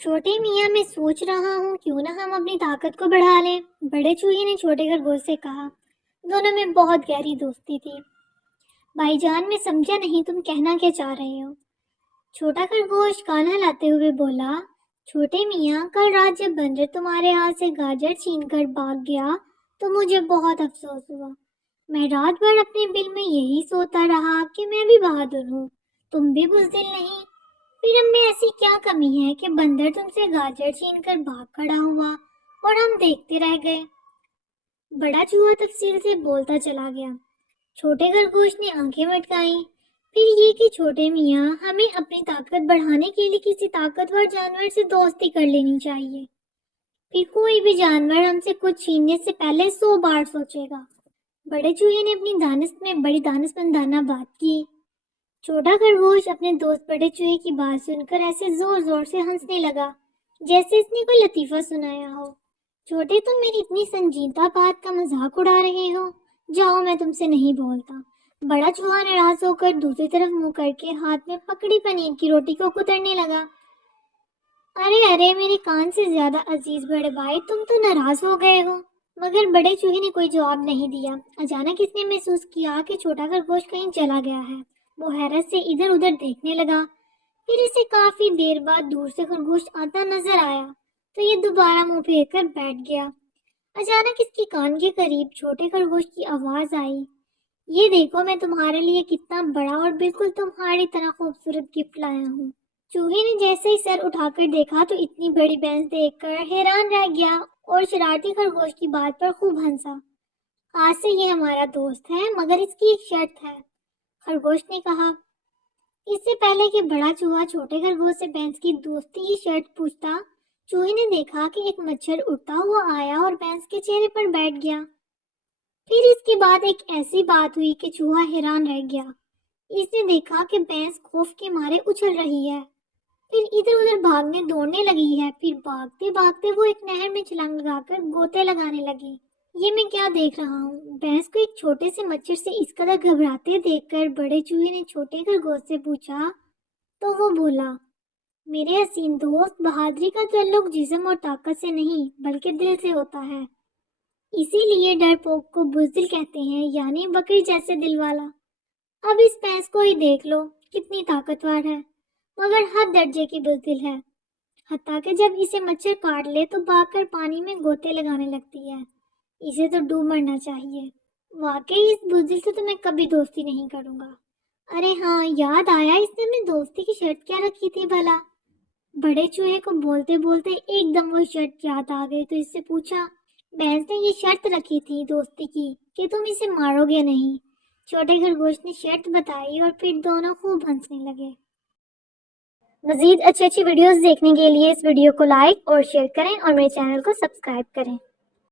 چھوٹے میاں میں سوچ رہا ہوں کیوں نہ ہم اپنی طاقت کو بڑھا لیں، بڑے چوہے نے چھوٹے خرگوش سے کہا۔ دونوں میں بہت گہری دوستی تھی۔ بھائی جان، میں سمجھا نہیں تم کہنا کیا چاہ رہے ہو؟ چھوٹا خرگوش کان ہلاتے ہوئے بولا۔ چھوٹے میاں، کل رات جب بندر تمہارے ہاتھ سے گاجر چھین کر بھاگ گیا تو مجھے بہت افسوس ہوا۔ میں رات بھر اپنے بل میں یہی سوتا رہا کہ میں بھی بہادر ہوں، تم بھی بزدل نہیں۔ پھر ہم میں ایسی کیا کمی ہے کہ بندر تم سے گاجر چھین کر بھاگ کھڑا ہوا اور ہم دیکھتے رہ گئے؟ بڑا چوہا تفصیل سے بولتا چلا گیا۔ چھوٹے خرگوش نے آنکھیں مٹکائیں۔ پھر یہ کہ چھوٹے میاں، ہمیں اپنی طاقت بڑھانے کے لیے کسی طاقتور جانور سے دوستی کر لینی چاہیے۔ پھر کوئی بھی جانور ہم سے کچھ چھیننے سے پہلے 100 بار سوچے گا۔ بڑے چوہے نے اپنی دانست میں بڑی دانشمندانہ بات کی۔ چھوٹا خرگوش اپنے دوست بڑے چوہے کی بات سن کر ایسے زور زور سے ہنسنے لگا جیسے اس نے کوئی لطیفہ سنایا ہو۔ چھوٹے، تم میری اتنی سنجیدہ بات کا مذاق اڑا رہے ہو؟ جاؤ، میں تم سے نہیں بولتا۔ بڑا چوہا ناراض ہو کر دوسری طرف منہ کر کے ہاتھ میں پکڑی پنیر کی روٹی کو کترنے لگا۔ ارے میرے کان سے زیادہ عزیز بڑے بھائی، تم تو ناراض ہو گئے ہو۔ مگر بڑے چوہے نے کوئی جواب نہیں دیا۔ اچانک اس نے محسوس کیا کہ چھوٹا خرگوش کہیں چلا گیا ہے۔ وہ حیرت سے ادھر ادھر دیکھنے لگا۔ پھر اسے کافی دیر بعد دور سے خرگوش آتا نظر آیا تو یہ دوبارہ منہ پھیر کر بیٹھ گیا۔ اچانک اس کے کان کے قریب چھوٹے خرگوش کی آواز آئی، یہ دیکھو، میں تمہارے لیے کتنا بڑا اور بالکل تمہاری طرح خوبصورت گفٹ لایا ہوں۔ چوہے نے جیسے ہی سر اٹھا کر دیکھا تو اتنی بڑی بینس دیکھ کر حیران رہ گیا اور شرارتی خرگوش کی بات پر خوب ہنسا۔ آج سے یہ ہمارا دوست ہے، مگر اس کی ایک شرط ہے، خرگوش نے کہا۔ اس سے پہلے کہ بڑا چوہا چھوٹے خرگوش سے بینس کی دوستی کی شرط پوچھتا، چوہے نے دیکھا کہ ایک مچھر اڑتا ہوا آیا اور بینس کے چہرے پر بیٹھ گیا۔ پھر اس کے بعد ایک ایسی بات ہوئی کہ چوہا حیران رہ گیا۔ اس نے دیکھا کہ بینس خوف کے مارے اچھل رہی ہے، پھر ادھر ادھر بھاگنے دوڑنے لگی ہے، پھر بھاگتے بھاگتے وہ ایک نہر میں چھلانگ لگا کر گوتے لگانے لگی۔ یہ میں کیا دیکھ رہا ہوں؟ بینس کو ایک چھوٹے سے مچھر سے اس قدر گھبراتے دیکھ کر بڑے چوہے نے چھوٹے خرگوش سے پوچھا تو وہ بولا، میرے حسین دوست، بہادری کا تعلق جسم اور طاقت سے نہیں بلکہ دل سے ہوتا ہے۔ اسی لیے ڈرپوک کو بزدل کہتے ہیں، یعنی بکری جیسے دل والا۔ اب اس بینس کو ہی دیکھ لو، کتنی طاقتور ہے مگر حد درجے کی بزدل ہے، حتیٰ کہ جب اسے مچھر کاٹ لے تو بھاگ کر پانی میں گوتے لگانے لگتی ہے۔ اسے تو ڈوب مرنا چاہیے۔ واقعی اس بزدل سے تو میں کبھی دوستی نہیں کروں گا۔ ارے ہاں، یاد آیا، اس نے اپنی دوستی کی شرط کیا رکھی تھی بھلا؟ بڑے چوہے کو بولتے بولتے ایک دم وہ شرط یاد آ گئی تو اس سے پوچھا، بینس نے یہ شرط رکھی تھی دوستی کی کہ تم اسے مارو گے نہیں۔ چھوٹے خرگوش نے شرط بتائی اور پھر دونوں خوب ہنسنے لگے۔ مزید اچھی ویڈیوز دیکھنے کے لیے اس ویڈیو کو لائک اور شیئر کریں اور میرے چینل کو سبسکرائب کریں۔